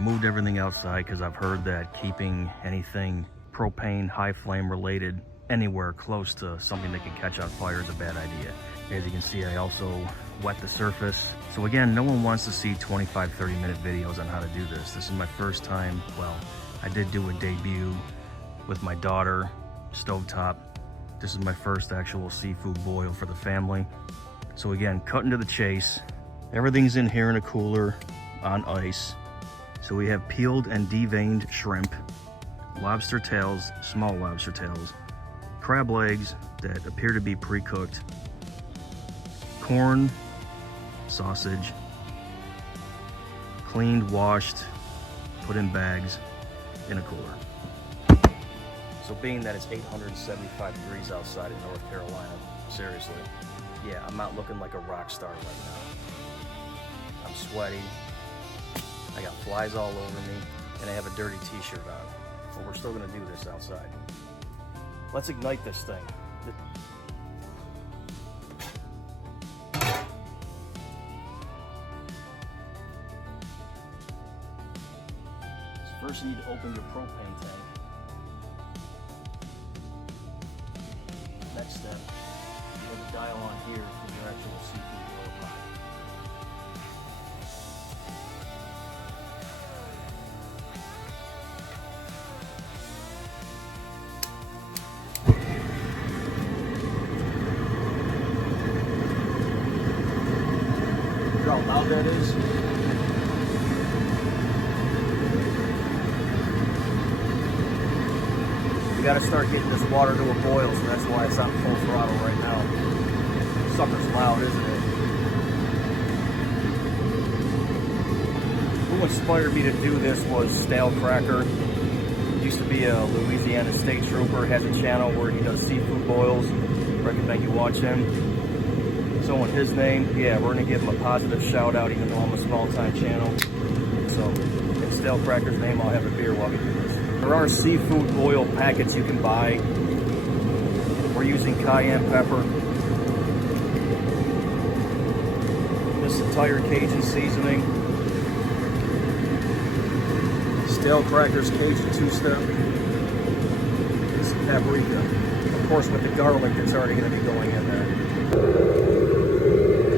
moved everything outside because I've heard that keeping anything propane, high flame related anywhere close to something that can catch on fire is a bad idea. As you can see, I also wet the surface. So again, no one wants to see 25, 30-minute videos on how to do this. This is my first time. Well, I did do a debut with my daughter, stovetop. This is my first actual seafood boil for the family. So again, cutting to the chase. Everything's in here in a cooler on ice. So we have peeled and deveined shrimp, lobster tails, small lobster tails, crab legs that appear to be pre-cooked, corn, sausage, cleaned, washed, put in bags in a cooler. So being that it's 875 degrees outside in North Carolina, seriously, yeah, I'm not looking like a rock star right now. I'm sweaty, I got flies all over me, and I have a dirty t-shirt on. But we're still gonna do this outside. Let's ignite this thing. First, you need to open your propane tank. Next step, you have a dial on here for your actual seafood oil pot. Look how loud that is. We gotta start getting this water to a boil, so that's why it's on full throttle right now. Sucker's loud, isn't it? Who inspired me to do this was Stale Cracker. Used to be a Louisiana State Trooper, has a channel where he does seafood boils. Recommend you watch him. So in his name, yeah, we're gonna give him a positive shout out, even though I'm a small time channel. So in Stale Cracker's name, I'll have a beer while we do this. There are seafood oil packets you can buy. We're using cayenne pepper. This entire Cajun seasoning. Stale Crackers Cajun two-step. This is paprika. Of course, with the garlic that's already going to be going in there.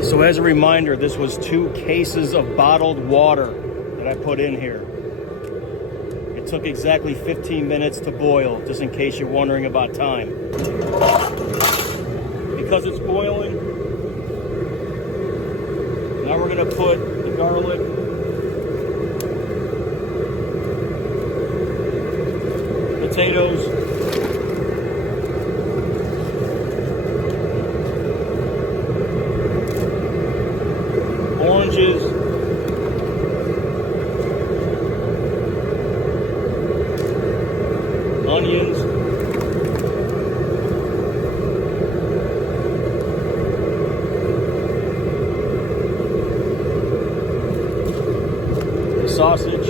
So as a reminder, this was 2 cases of bottled water that I put in here. It took exactly 15 minutes to boil, just in case you're wondering about time. Because it's boiling, now we're gonna put the garlic, potatoes, oranges, onions, the sausage,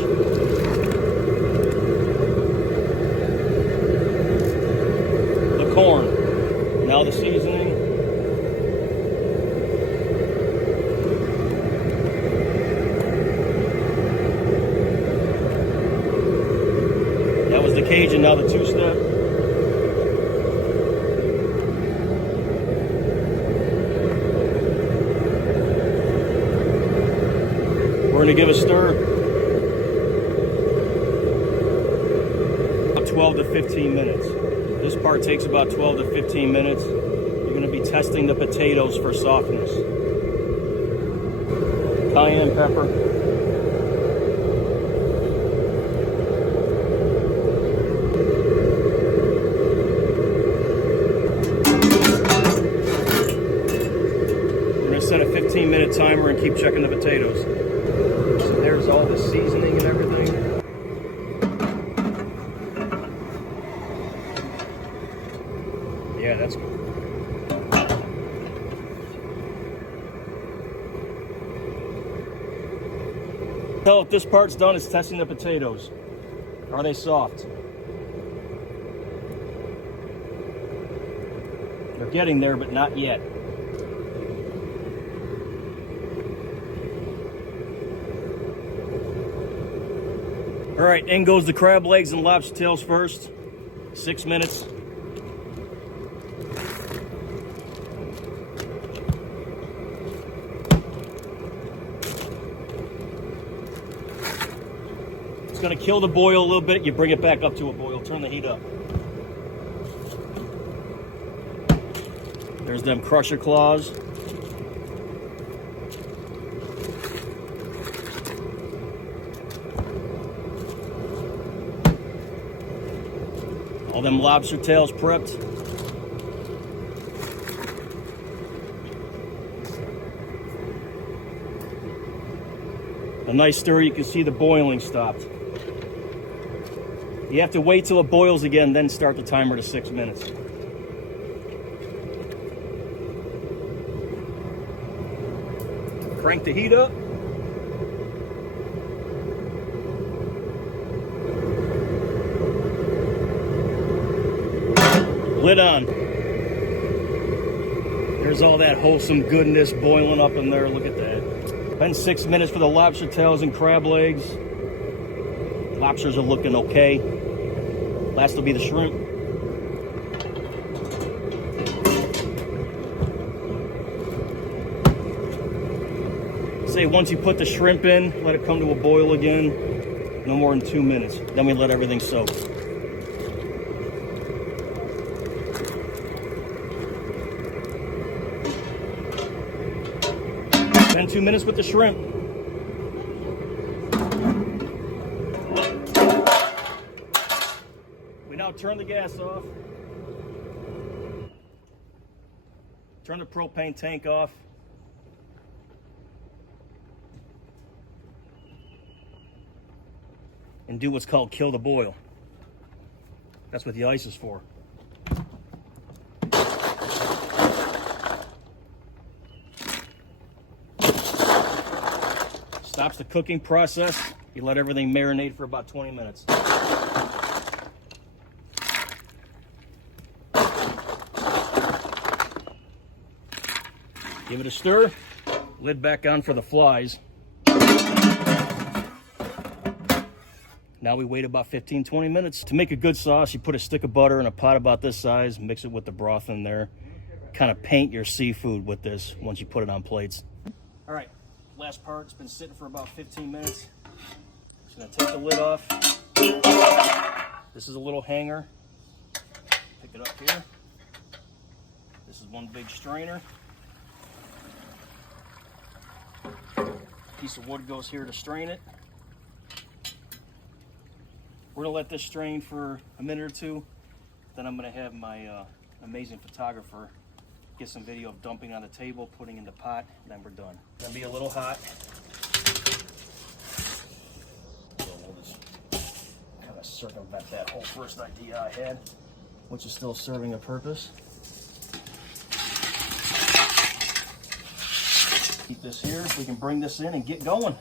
the corn, now the seasoning, that was the Cajun, now the two-step. We're going to give a stir. About 12 to 15 minutes. This part takes about 12 to 15 minutes. You're going to be testing the potatoes for softness. Cayenne pepper. We're going to set a 15-minute timer and keep checking the potatoes. So there's all the seasoning and everything. Yeah, that's good. Tell if this part's done is testing the potatoes. Are they soft? They're getting there, but not yet. All right, in goes the crab legs and lobster tails first. 6 minutes. It's gonna kill the boil a little bit. You bring it back up to a boil. Turn the heat up. There's them crusher claws. All them lobster tails prepped. A nice stir, you can see the boiling stopped. You have to wait till it boils again, then start the timer to 6 minutes. Crank the heat up. Lid on. There's all that wholesome goodness boiling up in there. Look at that. Been 6 minutes for the lobster tails and crab legs. Lobsters are looking okay. Last will be the shrimp. Say once you put the shrimp in, let it come to a boil again. No more than 2 minutes. Then we let everything soak. Then 2 minutes with the shrimp. We now turn the gas off. Turn the propane tank off. And do what's called kill the boil. That's what the ice is for. Stops the cooking process. You let everything marinate for about 20 minutes. Give it a stir. Lid back on for the flies. Now we wait about 15-20 minutes. To make a good sauce, you put a stick of butter in a pot about this size, mix it with the broth in there. Kind of paint your seafood with this once you put it on plates. All right, last part. It's been sitting for about 15 minutes. Just gonna take the lid off. This is a little hanger. Pick it up here. This is one big strainer. Piece of wood goes here to strain it. We're gonna let this strain for a minute or two. Then I'm gonna have my amazing photographer get some video of dumping on the table, putting in the pot, and then we're done. It's gonna be a little hot. So we'll just kind of circumvent that whole first idea I had, which is still serving a purpose. Keep this here. We can bring this in and get going.